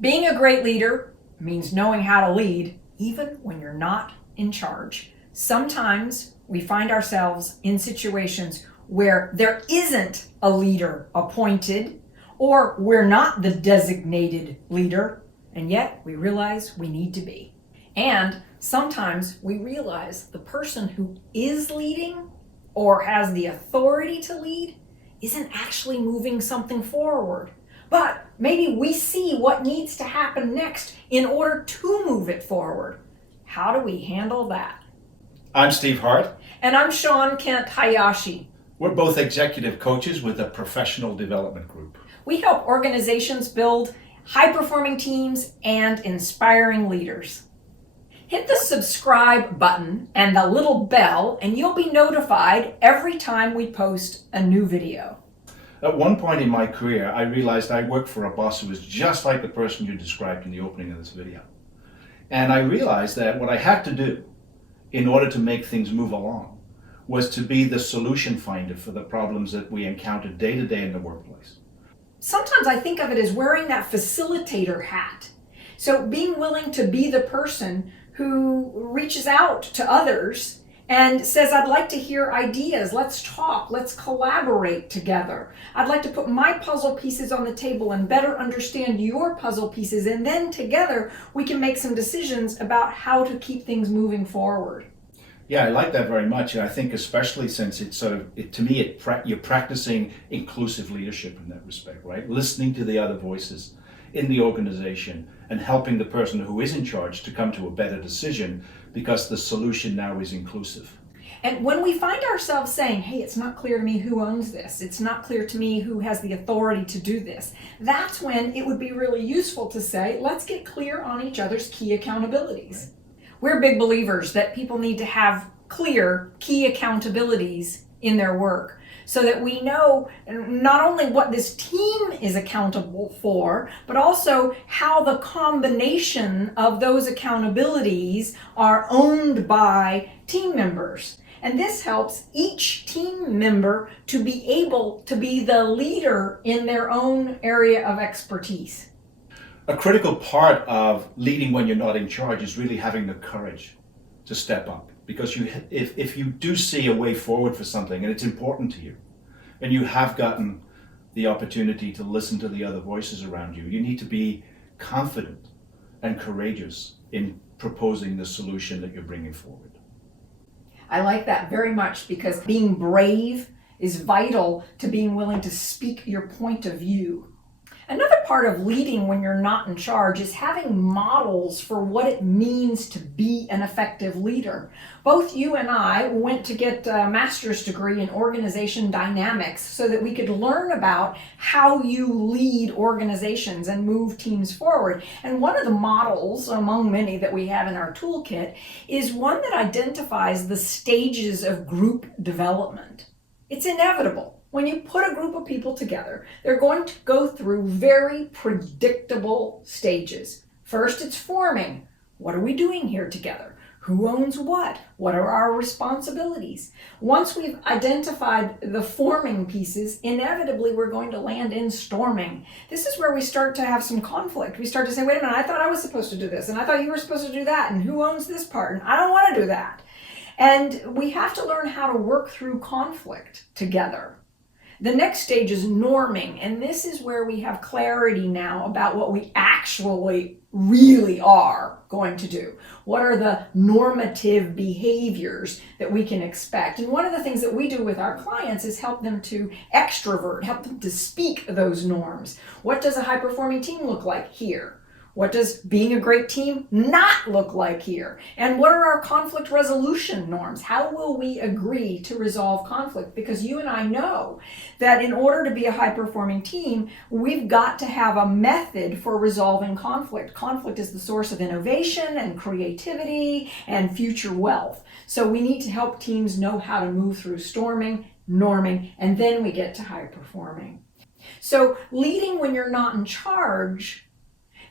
Being a great leader means knowing how to lead, even when you're not in charge. Sometimes we find ourselves in situations where there isn't a leader appointed, or we're not the designated leader, and yet we realize we need to be. And sometimes we realize the person who is leading or has the authority to lead isn't actually moving something forward. But maybe we see what needs to happen next in order to move it forward. How do we handle that? I'm Steve Hart. And I'm Shawn Kent Hayashi. We're both executive coaches with a professional development group. We help organizations build high-performing teams and inspiring leaders. Hit the subscribe button and the little bell, and you'll be notified every time we post a new video. At one point in my career, I realized I worked for a boss who was just like the person you described in the opening of this video. And I realized that what I had to do in order to make things move along was to be the solution finder for the problems that we encountered day to day in the workplace. Sometimes I think of it as wearing that facilitator hat. So being willing to be the person who reaches out to others and says, I'd like to hear ideas, let's talk, let's collaborate together. I'd like to put my puzzle pieces on the table and better understand your puzzle pieces, and then together we can make some decisions about how to keep things moving forward. Yeah, I like that very much. And I think especially since it's to me, you're practicing inclusive leadership in that respect, right? Listening to the other voices in the organization and helping the person who is in charge to come to a better decision because the solution now is inclusive. And when we find ourselves saying, hey, it's not clear to me who owns this, it's not clear to me who has the authority to do this, that's when it would be really useful to say, let's get clear on each other's key accountabilities. Right. We're big believers that people need to have clear key accountabilities in their work so that we know not only what this team is accountable for, but also how the combination of those accountabilities are owned by team members. And this helps each team member to be able to be the leader in their own area of expertise. A critical part of leading when you're not in charge is really having the courage to step up. Because if you do see a way forward for something and it's important to you, and you have gotten the opportunity to listen to the other voices around you, you need to be confident and courageous in proposing the solution that you're bringing forward. I like that very much because being brave is vital to being willing to speak your point of view. Another part of leading when you're not in charge is having models for what it means to be an effective leader. Both you and I went to get a master's degree in organization dynamics so that we could learn about how you lead organizations and move teams forward. And one of the models, among many that we have in our toolkit, is one that identifies the stages of group development. It's inevitable. When you put a group of people together, they're going to go through very predictable stages. First, it's forming. What are we doing here together? Who owns what? What are our responsibilities? Once we've identified the forming pieces, inevitably we're going to land in storming. This is where we start to have some conflict. We start to say, wait a minute, I thought I was supposed to do this, and I thought you were supposed to do that, and who owns this part? And I don't want to do that. And we have to learn how to work through conflict together. The next stage is norming, and this is where we have clarity now about what we actually really are going to do. What are the normative behaviors that we can expect? And one of the things that we do with our clients is help them to extrovert, help them to speak those norms. What does a high-performing team look like here? What does being a great team not look like here? And what are our conflict resolution norms? How will we agree to resolve conflict? Because you and I know that in order to be a high-performing team, we've got to have a method for resolving conflict. Conflict is the source of innovation and creativity and future wealth. So we need to help teams know how to move through storming, norming, and then we get to high-performing. So leading when you're not in charge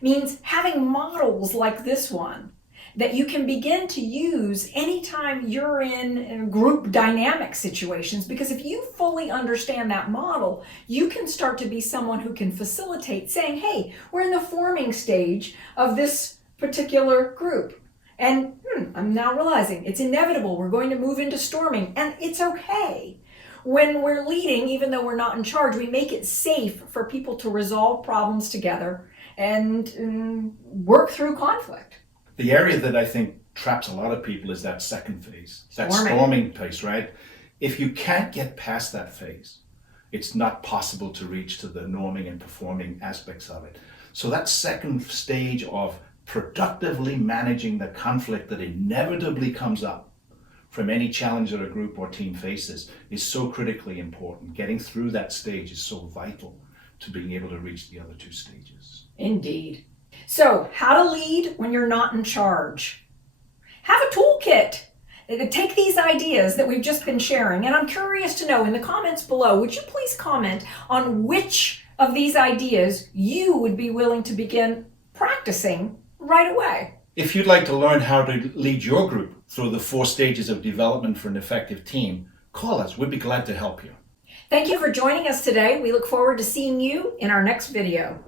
means having models like this one that you can begin to use anytime you're in group dynamic situations, because if you fully understand that model, you can start to be someone who can facilitate saying, hey, we're in the forming stage of this particular group. And I'm now realizing it's inevitable. We're going to move into storming, and it's okay. When we're leading, even though we're not in charge, we make it safe for people to resolve problems together and work through conflict. The area that I think traps a lot of people is that second phase, that Storming. storming phase, right? If you can't get past that phase, it's not possible to reach to the norming and performing aspects of it. So that second stage of productively managing the conflict that inevitably comes up from any challenge that a group or team faces is so critically important. Getting through that stage is so vital to being able to reach the other two stages. Indeed. So, how to lead when you're not in charge. Have a toolkit. Take these ideas that we've just been sharing, and I'm curious to know in the comments below, would you please comment on which of these ideas you would be willing to begin practicing right away? If you'd like to learn how to lead your group through the 4 stages of development for an effective team, call us. We'd be glad to help you. Thank you for joining us today. We look forward to seeing you in our next video.